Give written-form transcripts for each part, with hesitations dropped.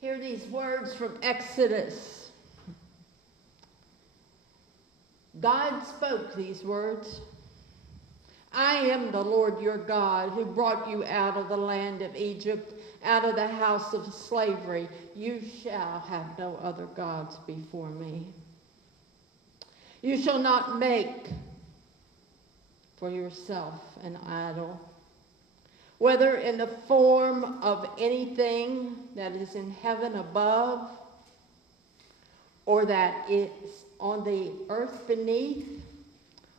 Hear these words from Exodus. God spoke these words. I am the Lord your God who brought you out of the land of Egypt, out of the house of slavery. You shall have no other gods before me. You shall not make for yourself an idol, whether in the form of anything that is in heaven above, or that is on the earth beneath,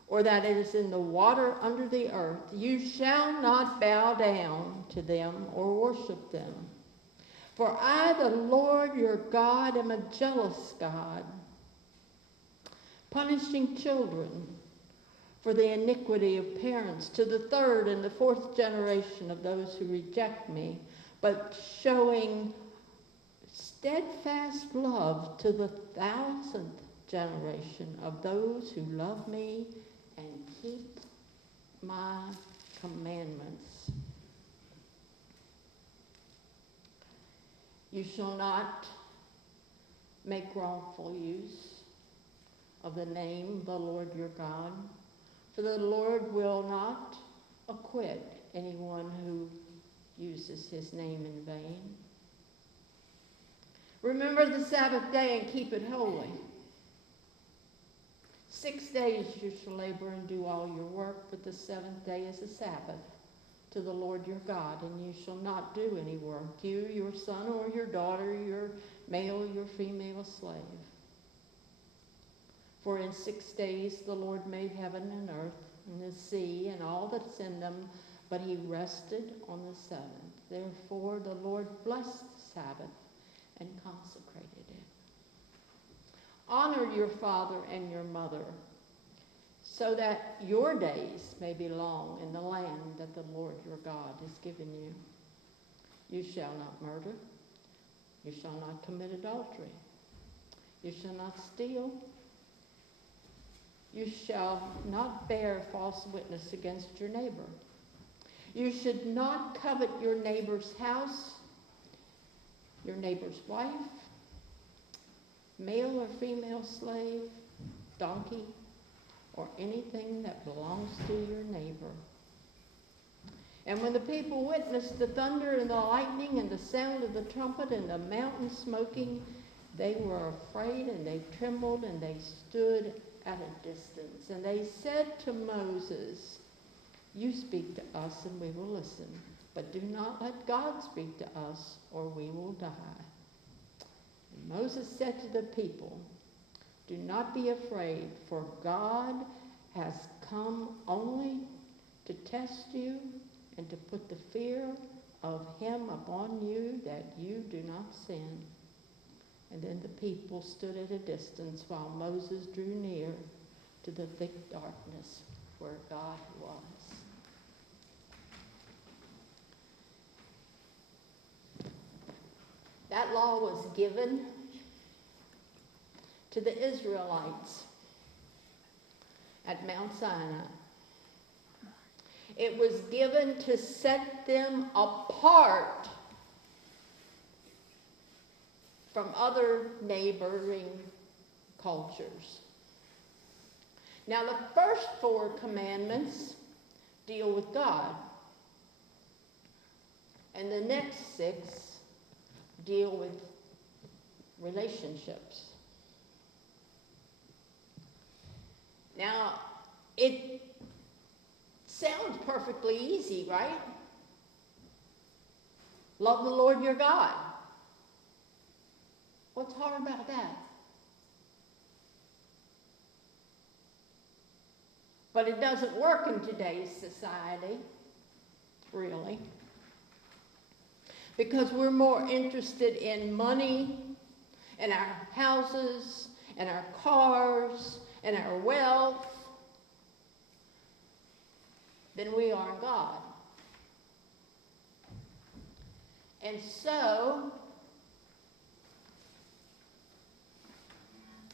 or that it is in the water under the earth. You shall not bow down to them or worship them. For I, the Lord your God, am a jealous God, punishing children for the iniquity of parents to the third and the fourth generation of those who reject me, but showing steadfast love to the 1,000th generation of those who love me and keep my commandments. You shall not make wrongful use of the name of the Lord your God, for the Lord will not acquit anyone who uses his name in vain. Remember the Sabbath day and keep it holy. 6 days you shall labor and do all your work, but the seventh day is a Sabbath to the Lord your God, and you shall not do any work, you, your son or your daughter, your male, your female slave. For in 6 days the Lord made heaven and earth and the sea and all that's in them, but he rested on the seventh. Therefore the Lord blessed the Sabbath and consecrated it. Honor your father and your mother, so that your days may be long in the land that the Lord your God has given you. You shall not murder. You shall not commit adultery. You shall not steal. You shall not bear false witness against your neighbor. You should not covet your neighbor's house, your neighbor's wife, male or female slave, donkey, or anything that belongs to your neighbor. And when the people witnessed the thunder and the lightning and the sound of the trumpet and the mountain smoking, they were afraid and they trembled and they stood at a distance. And they said to Moses, you speak to us and we will listen, but do not let God speak to us or we will die. And Moses said to the people, do not be afraid, for God has come only to test you and to put the fear of him upon you, that you do not sin. And then the people stood at a distance while Moses drew near to the thick darkness where God was. That law was given to the Israelites at Mount Sinai. It was given to set them apart from other neighboring cultures. Now, the first 4 commandments deal with God, and the next 6 deal with relationships. Now, it sounds perfectly easy, right? Love the Lord your God. What's hard about that? But it doesn't work in today's society, really. Because we're more interested in money and our houses and our cars and our wealth than we are in God. And so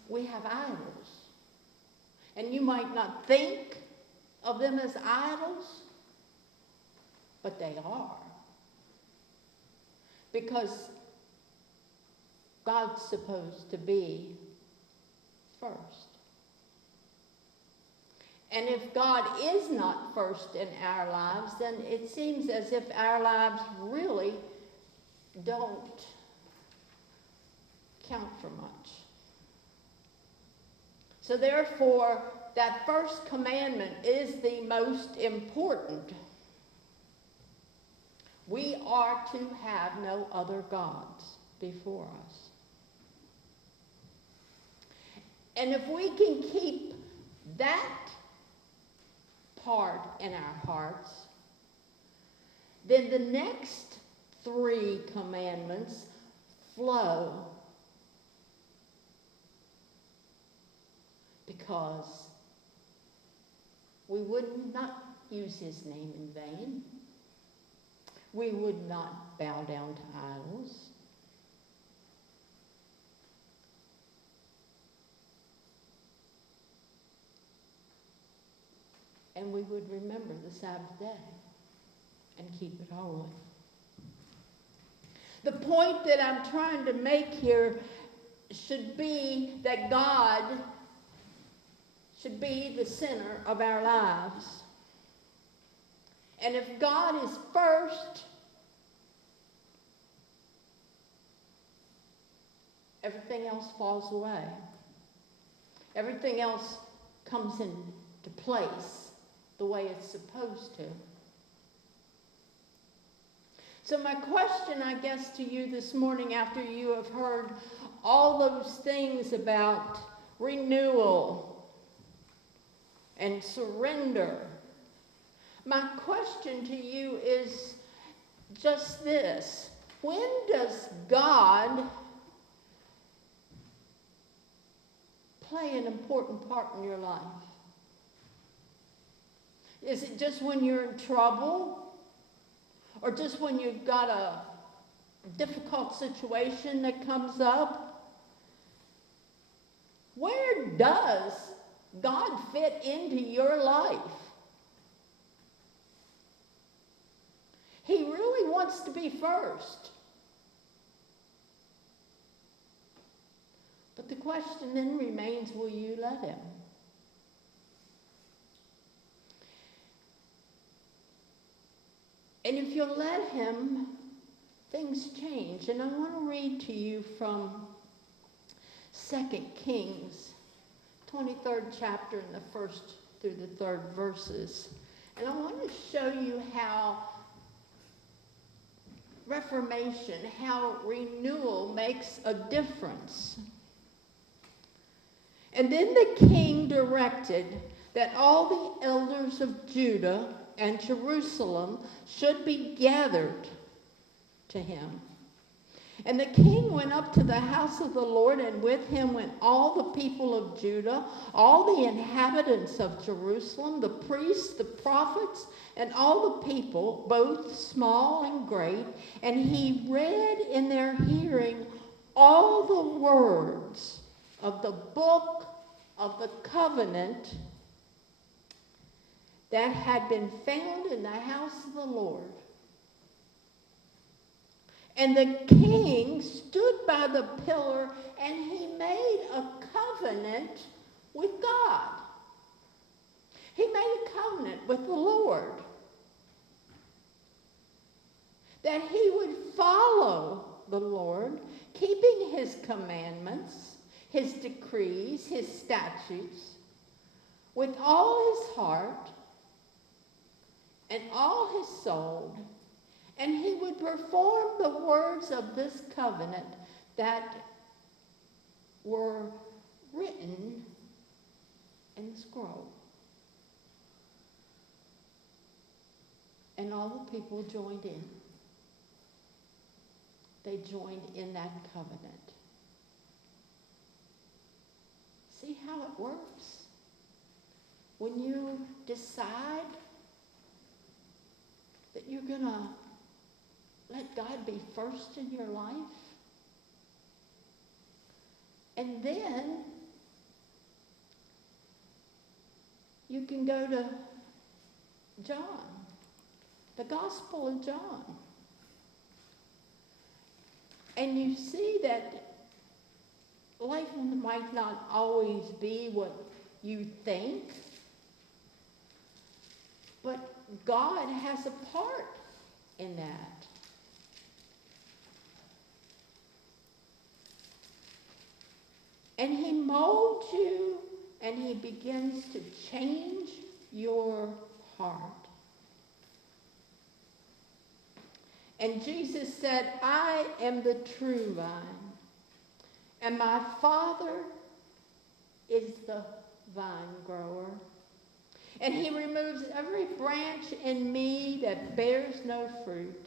we have idols. And you might not think of them as idols, but they are. Because God's supposed to be first. And if God is not first in our lives, then it seems as if our lives really don't count for much. So therefore, that first commandment is the most important. We are to have no other gods before us. And if we can keep that part in our hearts, then the next 3 commandments flow, because we would not use his name in vain. We would not bow down to idols. And we would remember the Sabbath day and keep it holy. The point that I'm trying to make here should be that God should be the center of our lives. And if God is first, everything else falls away. Everything else comes into place the way it's supposed to. So my question, I guess, to you this morning, after you have heard all those things about renewal and surrender, my question to you is just this: when does God play an important part in your life? Is it just when you're in trouble? Or just when you've got a difficult situation that comes up? Where does God fit into your life? He really wants to be first. But the question then remains, will you let him? And if you'll let him, things change. And I want to read to you from 2 Kings, 23rd chapter, and the 1st through the 3rd verses. And I want to show you how reformation, how renewal makes a difference. And then the king directed that all the elders of Judah and Jerusalem should be gathered to him. And the king went up to the house of the Lord, and with him went all the people of Judah, all the inhabitants of Jerusalem, the priests, the prophets, and all the people, both small and great. And he read in their hearing all the words of the book of the covenant that had been found in the house of the Lord. And the king stood by the pillar, and he made a covenant with God. He made a covenant with the Lord that he would follow the Lord, keeping his commandments, his decrees, his statutes, with all his heart and all his soul, and he would perform the words of this covenant that were written in the scroll. And all the people joined in. They joined in that covenant. See how it works? When you decide that you're going to let God be first in your life, and then you can go to John, the Gospel of John, and you see that life might not always be what you think, but God has a part in that. And he molds you, and he begins to change your heart. And Jesus said, I am the true vine, and my Father is the vine grower. And he removes every branch in me that bears no fruit.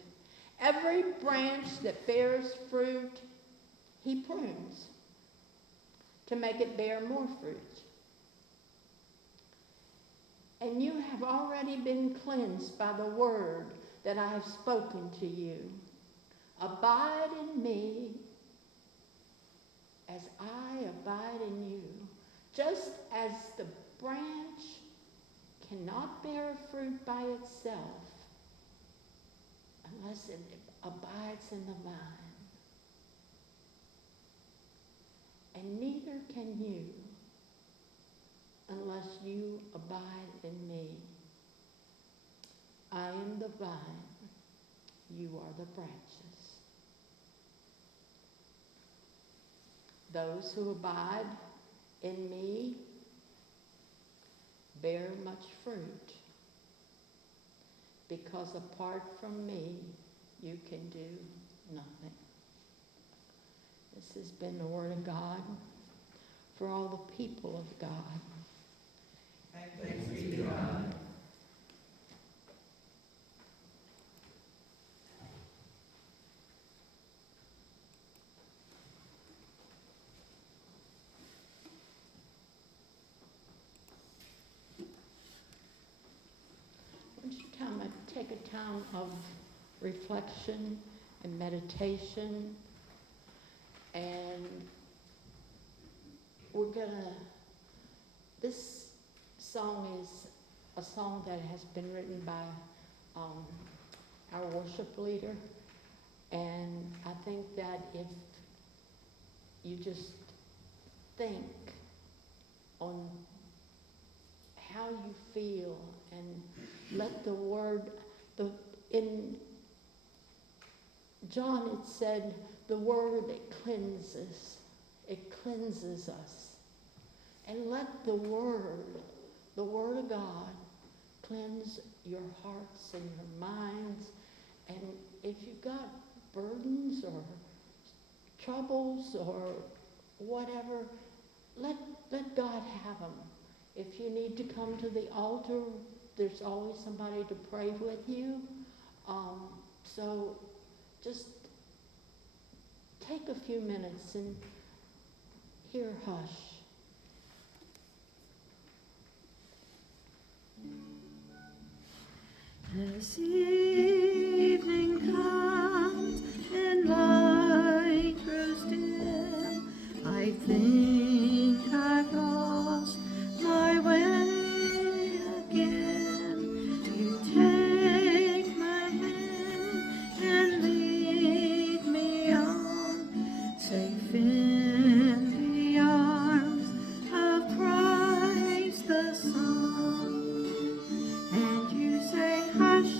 Every branch that bears fruit, he prunes to make it bear more fruit. And you have already been cleansed by the word that I have spoken to you. Abide in me as I abide in you. Just as the branch cannot bear fruit by itself unless it abides in the vine. And neither can you unless you abide in me. I am the vine, you are the branches. Those who abide in me bear much fruit, because apart from me, you can do nothing. This has been the word of God for all the people of God. Thanks be to God. Take a time of reflection and meditation, and this song is a song that has been written by our worship leader, and I think that if you just think on how you feel and let the word, in John it said, the word it cleanses us. And let the word of God, cleanse your hearts and your minds. And if you've got burdens or troubles or whatever, let God have them. If you need to come to the altar, there's always somebody to pray with you. So just take a few minutes and hear hush. As evening comes and light grows dim, I think I've lost my way again. You take my hand and lead me on, safe in the arms of Christ the Son. And you say, hush,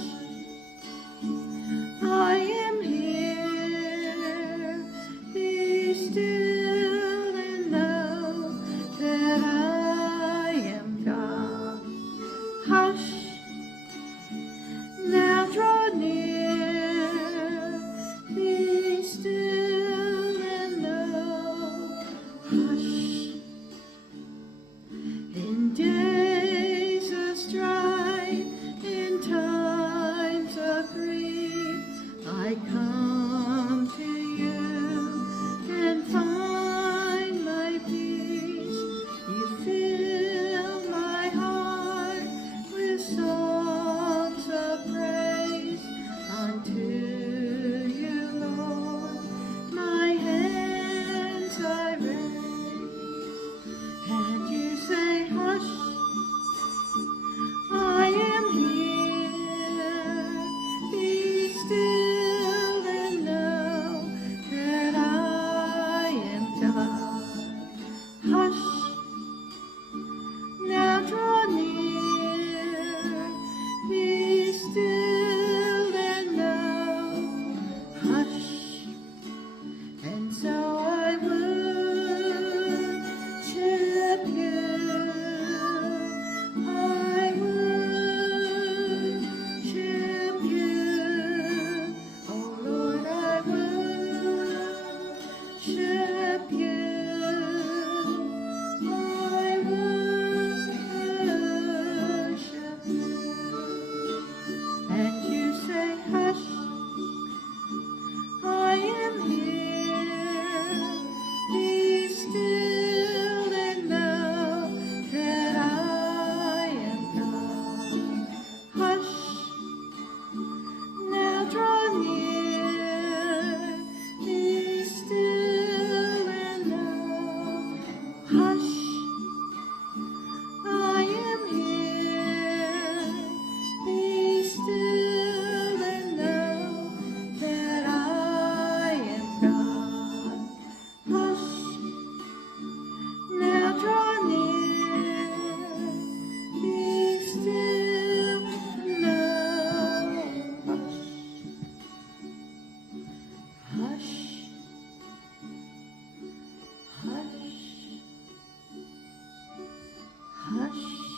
hush.